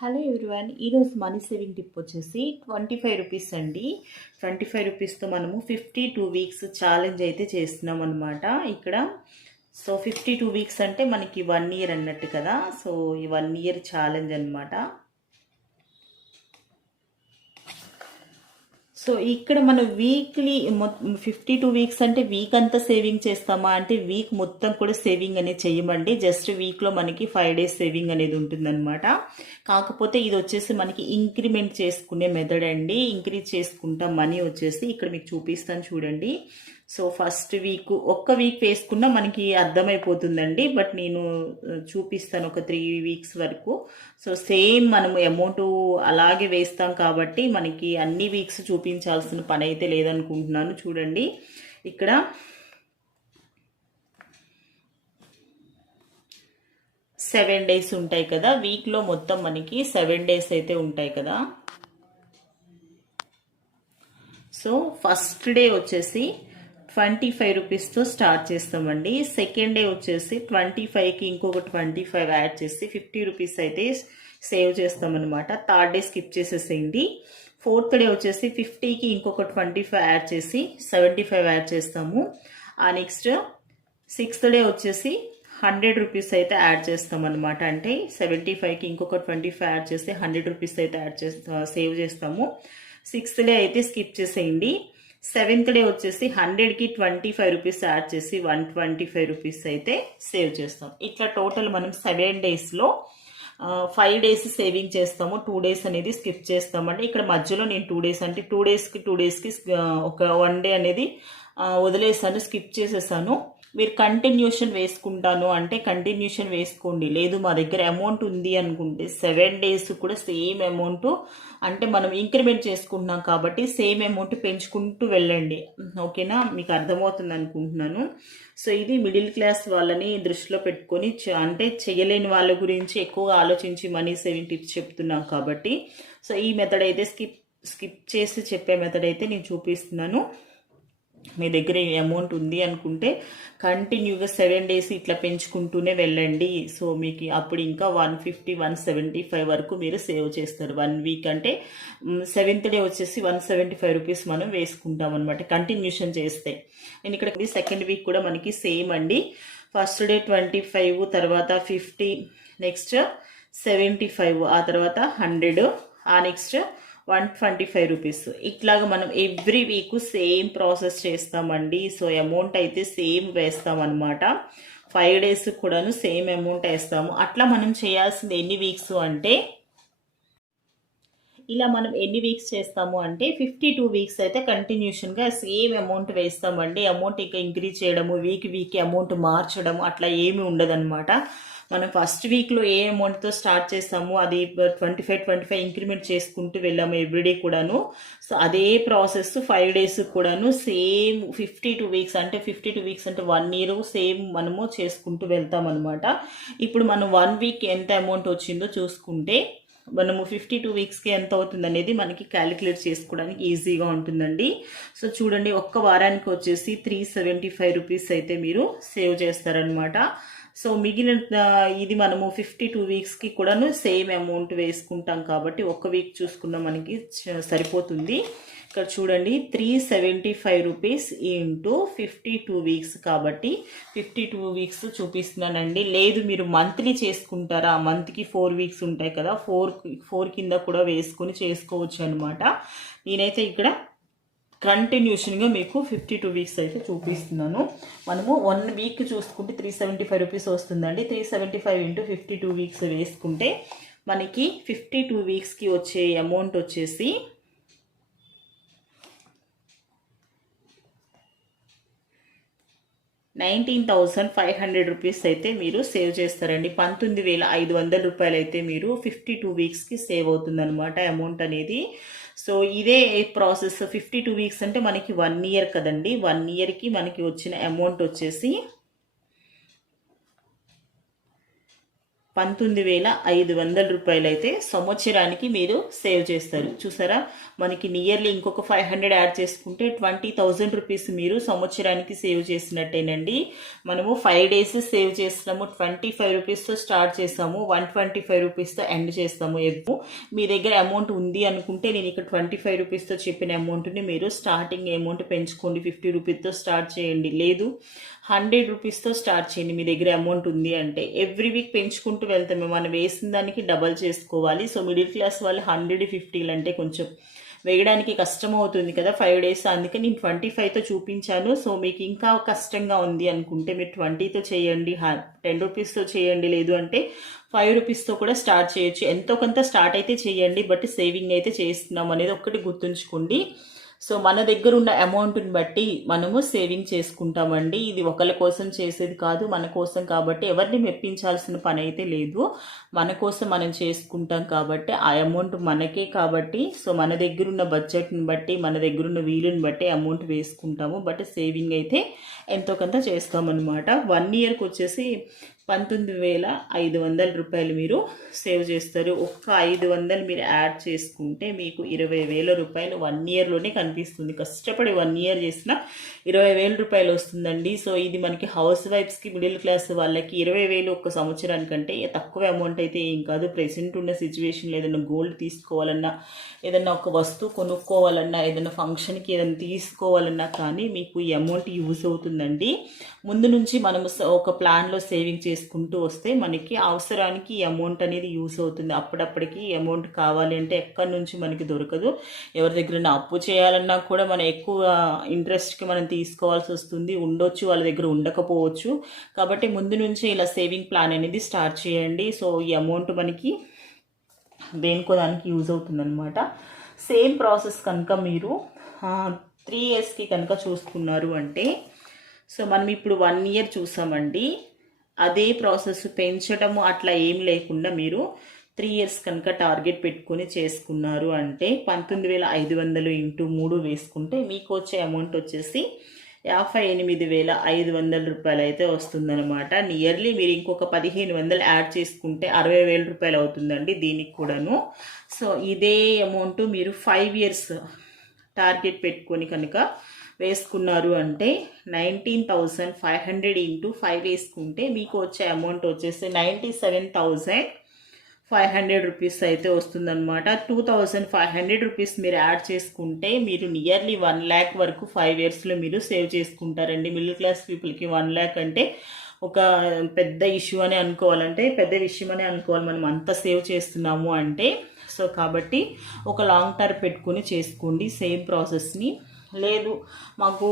Hello everyone, ఈరోజు money saving tip వచ్చేసి 25 rupees అండి. 25 రూపీస్తో మనము 52 వీక్స్ ఛాలెంజ్ అయితే చేస్తున్నాం అనమాట ఇక్కడ. సో 52 వీక్స్ అంటే మనకి 1 ఇయర్ అన్నట్టు కదా. సో ఈ 1 ఇయర్ ఛాలెంజ్ అనమాట. సో ఇక్కడ మనం వీక్లీ 52 వీక్స్ అంటే వీక్ అంతా సేవింగ్ చేస్తామా అంటే వీక్ మొత్తం కూడా సేవింగ్ అనేది చేయమండి. జస్ట్ వీక్లో మనకి 5 డేస్ సేవింగ్ అనేది ఉంటుందన్నమాట. కాకపోతే ఇది వచ్చేసి మనకి ఇంక్రిమెంట్ చేసుకునే మెథడ్ అండి. ఇంక్రీజ్ చేసుకుంటాం మనీ వచ్చేసి ఇక్కడ మీకు చూపిస్తాను చూడండి. సో ఫస్ట్ ఒక్క వీక్ వేసుకున్నా మనకి అర్థమైపోతుందండి. బట్ నేను చూపిస్తాను ఒక 3 వీక్స్ వరకు. సో సేమ్ మనము అమౌంట్ అలాగే వేస్తాం కాబట్టి మనకి అన్ని వీక్స్ చూపించాల్సిన పని అయితే లేదనుకుంటున్నాను. చూడండి ఇక్కడ 7 డేస్ ఉంటాయి కదా. వీక్లో మొత్తం మనకి 7 డేస్ అయితే ఉంటాయి కదా. సో ఫస్ట్ డే వచ్చేసి 25 రూపీస్తో స్టార్ట్ చేస్తామండి. సెకండ్ డే వచ్చేసి 25కి ఇంకొక 25 యాడ్ చేసి 50 రూపీస్ అయితే సేవ్ చేస్తామన్నమాట. థర్డ్ డే స్కిప్ చేసేసేయండి. ఫోర్త్ డే వచ్చేసి 50కి ఇంకొక 25 యాడ్ చేసి 75 యాడ్ చేస్తాము. ఆ నెక్స్ట్ సిక్స్త్ డే వచ్చేసి 100 రూపీస్ అయితే యాడ్ చేస్తామన్నమాట. అంటే 75కి ఇంకొక 25 యాడ్ చేసి 100 రూపీస్ అయితే సేవ్ చేస్తాము. సిక్స్త్ డే అయితే స్కిప్ చేసేయండి. సెవెంత్ డే వచ్చేసి 100కి 25 రూపీస్ యాడ్ చేసి 125 రూపీస్ అయితే సేవ్ చేస్తాం. ఇట్లా టోటల్ మనం 7 డేస్లో 5 డేస్ సేవింగ్ చేస్తాము. 2 డేస్ అనేది స్కిప్ చేస్తామండి. ఇక్కడ మధ్యలో నేను 2 డేస్ అంటే 2 డేస్కి ఒక 1 డే అనేది వదిలేసాను, స్కిప్ చేసేసాను. మీరు కంటిన్యూషన్ వేసుకుంటాను అంటే కంటిన్యూషన్ వేసుకోండి. లేదు మా దగ్గర అమౌంట్ ఉంది అనుకుంటే 7 డేస్ కూడా సేమ్ అమౌంట్ అంటే మనం ఇంక్రిమెంట్ చేసుకుంటున్నాం కాబట్టి సేమ్ అమౌంట్ పెంచుకుంటూ వెళ్ళండి. ఓకేనా, మీకు అర్థమవుతుంది అనుకుంటున్నాను. సో ఇది మిడిల్ క్లాస్ వాళ్ళని దృష్టిలో పెట్టుకొని అంటే చేయలేని వాళ్ళ గురించి ఎక్కువగా ఆలోచించి మనీ సేవింగ్ టిప్స్ చెప్తున్నాం కాబట్టి సో ఈ మెథడ్ అయితే స్కిప్ చేసి చెప్పే మెథడ్ అయితే నేను చూపిస్తున్నాను. మీ దగ్గర అమౌంట్ ఉంది అనుకుంటే కంటిన్యూగా 7 డేస్ ఇట్లా పెంచుకుంటూనే వెళ్ళండి. సో మీకు అప్పుడు ఇంకా 150 175 వరకు మీరు సేవ్ చేస్తారు. 1 వీక్ అంటే 7th డే వచ్చేసి 175 రూపీస్ మనం వేసుకుంటాం అనమాట కంటిన్యూషన్ చేస్తే. నేను ఇక్కడ సెకండ్ వీక్ కూడా మనకి సేమ్ అండి. ఫస్ట్ డే 25, తర్వాత 50, నెక్స్ట్ 75, ఆ తర్వాత 100, ఆ నెక్స్ట్ 125 రూపీస్. ఇట్లాగా మనం ఎవ్రీ వీక్ సేమ్ ప్రాసెస్ చేస్తామండి. సో అమౌంట్ అయితే సేమ్ వేస్తామన్నమాట. 5 డేస్ కూడాను సేమ్ అమౌంట్ వేస్తాము. అట్లా మనం చేయాల్సింది ఎన్ని వీక్స్ అంటే ఇలా మనం ఎన్ని వీక్స్ చేస్తాము అంటే 52 వీక్స్ అయితే కంటిన్యూషన్గా సేమ్ అమౌంట్ వేస్తామండి. అమౌంట్ ఇంకా ఇంక్రీజ్ చేయడము, వీక్ అమౌంట్ మార్చడము అట్లా ఏమీ ఉండదన్నమాట. మనం ఫస్ట్ వీక్లో ఏ అమౌంట్తో స్టార్ట్ చేస్తాము అది 25 ఇంక్రిమెంట్ చేసుకుంటూ వెళ్ళాము ఎవ్రీడే కూడాను. సో అదే ప్రాసెస్ 5 డేస్ కూడాను సేమ్ 52 వీక్స్ అంటే 1 ఇయర్ సేమ్ మనము చేసుకుంటూ వెళ్తాం అనమాట. ఇప్పుడు మనం 1 వీక్ ఎంత అమౌంట్ వచ్చిందో చూసుకుంటే మనము 52 వీక్స్కి ఎంత అవుతుంది అనేది మనకి క్యాలిక్యులేట్ చేసుకోవడానికి ఈజీగా ఉంటుందండి. సో చూడండి, ఒక్క వారానికి వచ్చేసి 375 రూపీస్ అయితే మీరు సేవ్ చేస్తారనమాట. సో మిగిలిన ఇది మనము 52 వీక్స్కి కూడాను సేమ్ అమౌంట్ వేసుకుంటాం కాబట్టి ఒక్క వీక్ చూసుకున్న మనకి సరిపోతుంది. ఇక్కడ చూడండి 375 రూపీస్ ఇంటూ 52 వీక్స్ కాబట్టి 52 వీక్స్ చూపిస్తున్నానండి. లేదు మీరు మంత్లీ చేసుకుంటారా, మంత్కి 4 వీక్స్ ఉంటాయి కదా, 4 కింద కూడా వేసుకొని చేసుకోవచ్చు అనమాట. నేనైతే ఇక్కడ కంటిన్యూషన్గా మీకు 52 వీక్స్ అయితే చూపిస్తున్నాను. మనము 1 వీక్ చూసుకుంటే 375 రూపీస్ వస్తుందండి. 375 ఇంటూ 52 వీక్స్ వేసుకుంటే మనకి 52 వీక్స్కి వచ్చే అమౌంట్ వచ్చేసి 19,500 రూపీస్ అయితే మీరు సేవ్ చేస్తారండి. 19,500 రూపాయలు అయితే మీరు 52 వీక్స్కి సేవ్ అవుతుందన్నమాట అమౌంట్ అనేది. సో ఇదే ప్రాసెస్ 52 వీక్స్ అంటే మనకి 1 ఇయర్ కదండి. 1 ఇయర్కి మనకి వచ్చిన అమౌంట్ వచ్చేసి 19,500 రూపాయలు అయితే సంవత్సరానికి మీరు సేవ్ చేస్తారు. చూసారా, మనకి నియర్లీ ఇంకొక 500 యాడ్ చేసుకుంటే 20,000 రూపీస్ మీరు సంవత్సరానికి సేవ్ చేసినట్టేనండి. మనము 5 డేస్ సేవ్ చేస్తున్నాము, 25 రూపీస్తో స్టార్ట్ చేస్తాము, 125 రూపీస్తో ఎండ్ చేస్తాము. మీ దగ్గర అమౌంట్ ఉంది అనుకుంటే నేను ఇక్కడ 25 రూపీస్తో చెప్పిన అమౌంట్ని మీరు స్టార్టింగ్ అమౌంట్ పెంచుకోండి, 50 రూపీస్తో స్టార్ట్ చేయండి. లేదు 100 రూపీస్తో స్టార్ట్ చేయండి మీ దగ్గర అమౌంట్ ఉంది అంటే. ఎవ్రీ వీక్ పెంచుకుంటూ వెళ్తాము, మనం వేసిన దానికి డబల్ చేసుకోవాలి. సో మిడిల్ క్లాస్ వాళ్ళు 150 అంటే కొంచెం వేయడానికి కష్టం అవుతుంది కదా 5 డేస్, అందుకే నేను 25తో చూపించాను. సో మీకు ఇంకా కష్టంగా ఉంది అనుకుంటే మీరు 20తో చేయండి, 10 రూపీస్తో చేయండి, లేదు అంటే 5 రూపీస్తో కూడా స్టార్ట్ చేయొచ్చు. ఎంతో కొంత స్టార్ట్ అయితే చేయండి, బట్ సేవింగ్ అయితే చేస్తున్నాం అనేది ఒక్కటి గుర్తుంచుకోండి. సో మన దగ్గర ఉన్న అమౌంట్ని బట్టి మనము సేవింగ్ చేసుకుంటామండి. ఇది ఒకళ్ళ కోసం చేసేది కాదు, మన కోసం కాబట్టి ఎవరిని మెప్పించాల్సిన పని అయితే లేదు. మన కోసం మనం చేసుకుంటాం కాబట్టి ఆ అమౌంట్ మనకే కాబట్టి, సో మన దగ్గర ఉన్న బడ్జెట్ని బట్టి మన దగ్గర ఉన్న వీలుని బట్టి అమౌంట్ వేసుకుంటాము. బట్ సేవింగ్ అయితే ఎంతో కొంత చేస్తామన్నమాట. 1 ఇయర్కి వచ్చేసి 19,500 రూపాయలు మీరు సేవ్ చేస్తారు. ఒక్క 500 మీరు యాడ్ చేసుకుంటే మీకు 20,000 రూపాయలు 1 ఇయర్లోనే కనిపిస్తుంది. కష్టపడి 1 ఇయర్ చేసిన 20,000 రూపాయలు వస్తుందండి. సో ఇది మనకి హౌస్ వైఫ్స్కి, మిడిల్ క్లాస్ వాళ్ళకి 20,000 ఒక్క సంవత్సరానికంటే తక్కువ అమౌంట్ అయితే ఏం కాదు. ప్రెసెంట్ ఉన్న సిచ్యువేషన్లో ఏదైనా గోల్డ్ తీసుకోవాలన్నా, ఏదైనా ఒక వస్తువు కొనుక్కోవాలన్నా, ఏదైనా ఫంక్షన్కి ఏదైనా తీసుకోవాలన్నా కానీ మీకు ఈ అమౌంట్ యూజ్ అవుతుందండి. ముందు నుంచి మనం ఒక ప్లాన్లో సేవింగ్ చేసుకుంటూ వస్తే మనకి అవసరానికి ఈ అమౌంట్ అనేది యూస్ అవుతుంది. అప్పుడప్పటికి ఈ అమౌంట్ కావాలి అంటే ఎక్కడి నుంచి మనకి దొరకదు. ఎవరి దగ్గర అప్పు చేయాలన్నా కూడా మనం ఎక్కువ ఇంట్రెస్ట్కి మనం తీసుకోవాల్సి వస్తుంది, ఉండొచ్చు వాళ్ళ దగ్గర ఉండకపోవచ్చు. కాబట్టి ముందు నుంచే ఇలా సేవింగ్ ప్లాన్ అనేది స్టార్ట్ చేయండి. సో ఈ అమౌంట్ మనకి దేనికో దానికి యూజ్ అవుతుందన్నమాట. సేమ్ ప్రాసెస్ కనుక మీరు 3 ఇయర్స్కి కనుక చూసుకున్నారు అంటే, సో మనం ఇప్పుడు 1 ఇయర్ చూసామండి, అదే ప్రాసెస్ పెంచడము అట్లా ఏం లేకుండా మీరు 3 ఇయర్స్ కనుక టార్గెట్ పెట్టుకొని చేసుకున్నారు అంటే 19,500 ఇంటూ 3 వేసుకుంటే మీకు వచ్చే అమౌంట్ వచ్చేసి 58,500 రూపాయలు అయితే వస్తుందన్నమాట. నియర్లీ మీరు ఇంకొక 1,500 యాడ్ చేసుకుంటే 60,000 రూపాయలు అవుతుందండి దీనికి కూడాను. సో ఇదే అమౌంట్ మీరు 5 ఇయర్స్ టార్గెట్ పెట్టుకొని కనుక వేసుకున్నారు అంటే 19,500 ఇంటూ 5 వేసుకుంటే మీకు వచ్చే అమౌంట్ వచ్చేసి 97,500 రూపీస్ అయితే వస్తుందన్నమాట. 2,500 రూపీస్ మీరు యాడ్ చేసుకుంటే మీరు నియర్లీ 1 lakh వరకు 5 ఇయర్స్లో మీరు సేవ్ చేసుకుంటారండి. మిడిల్ క్లాస్ పీపుల్కి 1 lakh అంటే ఒక పెద్ద ఇష్యూ అని అనుకోవాలంటే, పెద్ద విషయం అని అనుకోవాలి మనం అంత సేవ్ చేస్తున్నాము అంటే. సో కాబట్టి ఒక లాంగ్ టర్మ్ పెట్టుకుని చేసుకోండి సేమ్ ప్రాసెస్ని. లేదు మాకు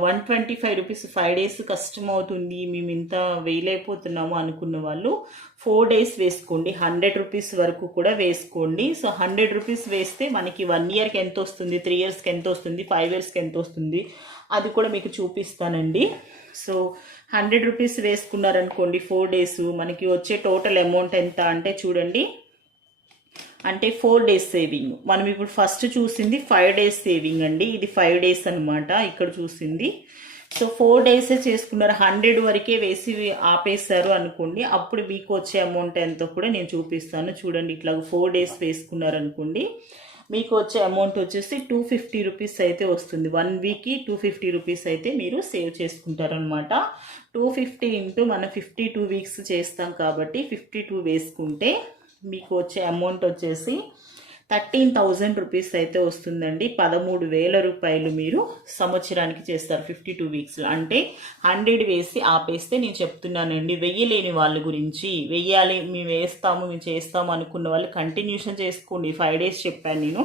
125 రూపీస్ 5 డేస్ కష్టం అవుతుంది, మేము ఇంత వేయలేకపోతున్నాము అనుకున్న వాళ్ళు 4 డేస్ వేసుకోండి, 100 రూపీస్ వరకు కూడా వేసుకోండి. సో 100 రూపీస్ వేస్తే మనకి 1 ఇయర్కి ఎంత వస్తుంది, 3 ఇయర్స్కి ఎంత వస్తుంది, 5 ఇయర్స్కి ఎంత వస్తుంది అది కూడా మీకు చూపిస్తానండి. సో 100 రూపీస్ వేసుకున్నారనుకోండి 4 డేస్, మనకి వచ్చే టోటల్ అమౌంట్ ఎంత అంటే చూడండి, అంటే 4 డేస్ సేవింగ్. మనం ఇప్పుడు ఫస్ట్ చూసింది 5 డేస్ సేవింగ్ అండి, ఇది 5 డేస్ అనమాట ఇక్కడ చూసింది. సో 4 డేసే చేసుకున్నారు, 100 వరకే వేసి ఆపేశారు అనుకోండి, అప్పుడు మీకు వచ్చే అమౌంట్ ఎంతో కూడా నేను చూపిస్తాను. చూడండి, ఇట్లా 4 డేస్ వేసుకున్నారు అనుకోండి, మీకు వచ్చే అమౌంట్ వచ్చేసి 250 రూపీస్ అయితే వస్తుంది. 1 వీక్కి 250 రూపీస్ అయితే మీరు సేవ్ చేసుకుంటారనమాట. 250 ఇంటూ మనం 52 వీక్స్ చేస్తాం కాబట్టి 52 వేసుకుంటే మీకు వచ్చే అమౌంట్ వచ్చేసి 13,000 రూపీస్ అయితే వస్తుందండి. 13,000 రూపాయలు మీరు సంవత్సరానికి చేస్తారు 52 వీక్స్లో. అంటే 100 వేసి ఆపేస్తే నేను చెప్తున్నానండి, వెయ్యలేని వాళ్ళ గురించి. వెయ్యాలి, మేము వేస్తాము, మేము చేస్తాము అనుకున్న వాళ్ళు కంటిన్యూషన్ చేసుకోండి. 5 డేస్ చెప్పాను నేను,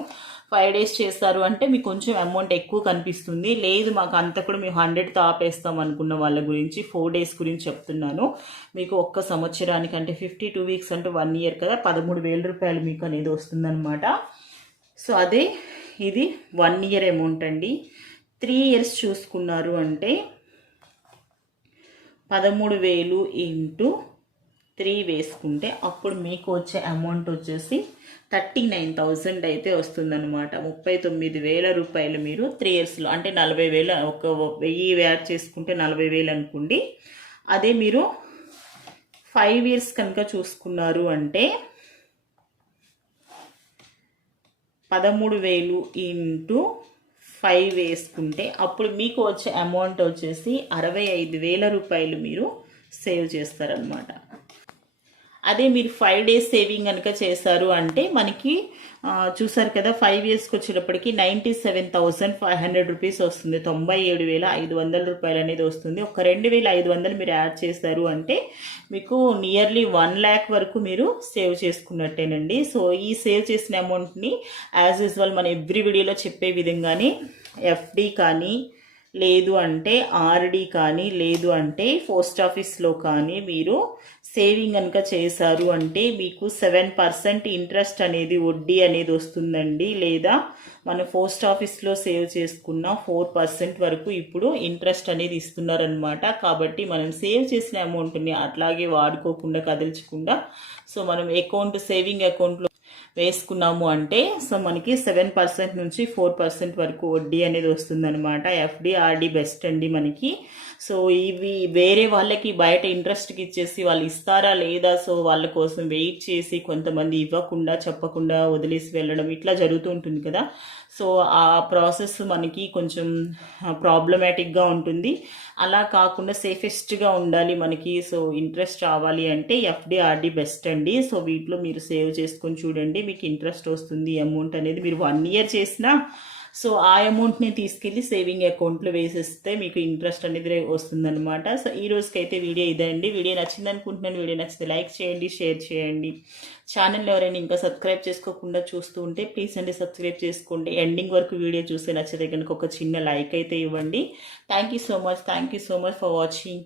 5 డేస్ చేస్తారు అంటే మీకు కొంచెం అమౌంట్ ఎక్కువ కనిపిస్తుంది. లేదు మాకు అంత కూడా మేము 100తో ఆపేస్తాం అనుకున్న వాళ్ళ గురించి 4 డేస్ గురించి చెప్తున్నాను. మీకు ఒక్క సంవత్సరానికి అంటే 52 వీక్స్ అంటే 1 ఇయర్ కదా, 13,000 రూపాయలు మీకు అనేది వస్తుందన్నమాట. సో అదే ఇది 1 ఇయర్ అమౌంట్ అండి. 3 ఇయర్స్ చూసుకున్నారు అంటే 13,000 ఇంటూ 3 వేసుకుంటే అప్పుడు మీకు వచ్చే అమౌంట్ వచ్చేసి 39,000 అయితే వస్తుందన్నమాట. 39,000 రూపాయలు మీరు 3 ఇయర్స్లో అంటే 40,000, ఒక 1000 యాడ్ చేసుకుంటే 40,000 అనుకోండి. అదే మీరు 5 ఇయర్స్ కనుక చూసుకున్నారు అంటే 13,000 ఇంటూ 5 వేసుకుంటే అప్పుడు మీకు వచ్చే అమౌంట్ వచ్చేసి 65,000 రూపాయలు మీరు సేవ్ చేస్తారనమాట. అదే మీరు 5 డేస్ సేవింగ్ కనుక చేశారు అంటే మనకి చూసారు కదా 5 ఇయర్స్కి వచ్చేటప్పటికి 97,500 రూపీస్ వస్తుంది. 97,500 రూపాయలు అనేది వస్తుంది. ఒక 2,500 మీరు యాడ్ చేశారు అంటే మీకు నియర్లీ 1 lakh వరకు మీరు సేవ్ చేసుకున్నట్టేనండి. సో ఈ సేవ్ చేసిన అమౌంట్ని యాజ్ యూజువల్ మన ఎవ్రీ వీడియోలో చెప్పే విధంగానే ఎఫ్డి కానీ లేదు అంటే ఆర్డి కానీ లేదు అంటే పోస్ట్ ఆఫీస్లో కానీ మీరు సేవింగ్ కనుక చేశారు అంటే మీకు 7% ఇంట్రెస్ట్ అనేది వడ్డీ అనేది వస్తుందండి. లేదా మన పోస్ట్ ఆఫీస్లో సేవ్ చేసుకున్న 4% వరకు ఇప్పుడు ఇంట్రెస్ట్ అనేది ఇస్తున్నారనమాట. కాబట్టి మనం సేవ్ చేసిన అమౌంట్ని అట్లాగే వాడుకోకుండా కదిల్చకుండా సో మనం సేవింగ్ అకౌంట్లో వేసుకున్నాము అంటే సో మనకి 7% నుంచి 4% వరకు వడ్డీ అనేది వస్తుందన్నమాట. ఎఫ్డి ఆర్డి బెస్ట్ అండి మనకి. సో ఇవి వేరే వాళ్ళకి బయట ఇంట్రెస్ట్కి ఇచ్చేసి వాళ్ళు ఇస్తారా లేదా సో వాళ్ళ కోసం వెయిట్ చేసి కొంతమంది ఇవ్వకుండా చెప్పకుండా వదిలేసి వెళ్ళడం ఇట్లా జరుగుతూ ఉంటుంది కదా. సో ఆ ప్రాసెస్ మనకి కొంచెం ప్రాబ్లమాటిక్గా ఉంటుంది. అలా కాకుండా సేఫెస్ట్గా ఉండాలి మనకి. సో ఇంట్రెస్ట్ రావాలి అంటే ఎఫ్డి ఆర్డి బెస్ట్ అండి. సో వీటిలో మీరు సేవ్ చేసుకొని చూడండి, మీకు ఇంట్రెస్ట్ వస్తుంది. అమౌంట్ అనేది మీరు 1 ఇయర్ చేసినా సో ఆ అమౌంట్ని తీసుకెళ్ళి సేవింగ్ అకౌంట్లో వేసేస్తే మీకు ఇంట్రెస్ట్ అనేది వస్తుందన్నమాట. సో ఈ రోజుకైతే వీడియో ఇదండి. వీడియో నచ్చింది అనుకుంటున్నాను. వీడియో నచ్చితే లైక్ చేయండి, షేర్ చేయండి. ఛానల్ ఎవరైనా ఇంకా సబ్స్క్రైబ్ చేసుకోకుండా చూస్తూ ఉంటే ప్లీజ్ అండి సబ్స్క్రైబ్ చేసుకోండి. ఎండింగ్ వరకు వీడియో చూస్తే నచ్చితే కనుక ఒక చిన్న లైక్ అయితే ఇవ్వండి. Thank you so much for watching.